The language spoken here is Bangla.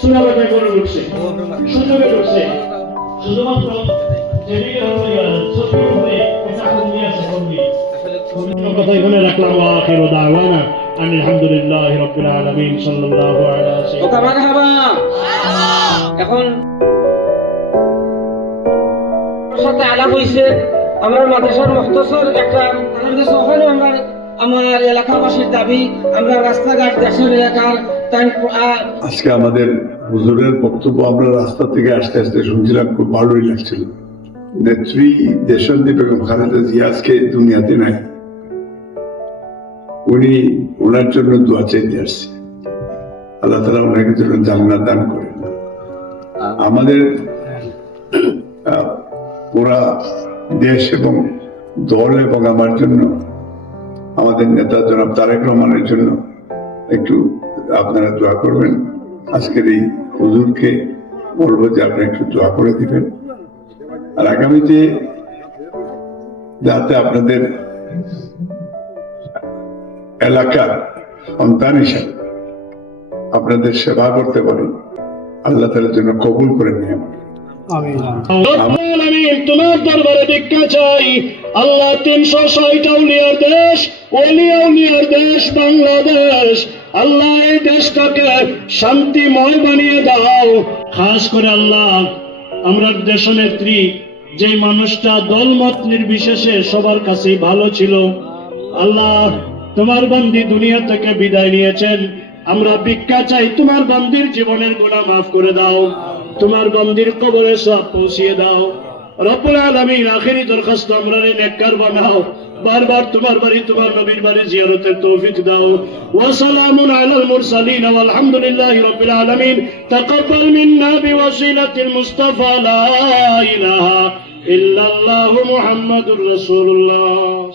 সুনামে করে উঠছে, সুযোগে উঠছে, শুধুমাত্র যেদিকে চোখে উঠে এটা কমে আছে কমে। কথা এখানে রাখলাম, আখিরু দাওয়ানা আলহামদুলিল্লাহি রাব্বিল আলামিন সাল্লাল্লাহু আলাইহি ওয়া সাল্লাম। এখন সাথে আলাপ হইছে আমরা মাদ্রাসার মুখতাসর একটা আমাদের কাছে ওখানে আমরা আমার এলাকাবাসীর দাবি আমরা রাস্তাঘাট দেশের এলাকার আজকে আমাদের হুজুরের বক্তব্য আমরা রাস্তা থেকে আসতে আসতে শুনছিলাম, খুব ভালোই লাগছিল। নেত্রী দেশবন্ধী বেগম খালেদা জিয়া আজকে দুনিয়াতে নাই, উনি ওনার জন্য দোয়া চাইতে আসছে, আল্লাহ তাআলা ওনাকে জন্য জান্নাত দান করেন। আমাদের পুরা দেশ এবং দল এবং আমার জন্য, আমাদের নেতা জনাব তারেক রহমানের জন্য একটু আপনারা দোয়া করবেন। আজকের এই হুজুরকে বলবো যে আপনি একটু দোয়া করে দিবেন, আর আগামীতে যাতে আপনাদের এলাকার সন্তান হিসাবে আপনাদের সেবা করতে পারি, আল্লাহ তাআলার জন্য কবুল করে নিয়ে তোমার দরবারে ভিক্ষা চাই আল্লাহ। 360টা উলিয়ার দেশ, ওলিয়ার দেশ বাংলাদেশ। আল্লাহ এই দেশটাকে শান্তিময় বানিয়ে দাও। খাস করে আল্লাহ আমরা দেশনেত্রী যে মানুষটা দলমত নির্বিশেষে সবার কাছেই ভালো ছিল, আল্লাহ তোমার বান্দি দুনিয়া থেকে বিদায় নিয়েছেন। আমরা ভিক্ষা চাই তোমার বান্দির জীবনের গুনাহ মাফ করে দাও, তোমার বান্দির কবরে সওয়াব পৌঁছিয়ে দাও। রব্বুল আলামিন আখেরি দরখাস্ত আমরা নেককার বানাও, বারবার তোমার বাড়ি তোমার নবীর বাড়ি জিয়ারতের তৌফিক দাও। ওয়া সালামুন আলাল মুরসালিন ওয়াল হামদুলিল্লাহি রাব্বিল আলামিন। তাকাব্বাল মিন্না বিওয়াসিলাতিল মুস্তাফা লা ইলাহা ইল্লাল্লাহু মুহাম্মাদুর রাসূলুল্লাহ।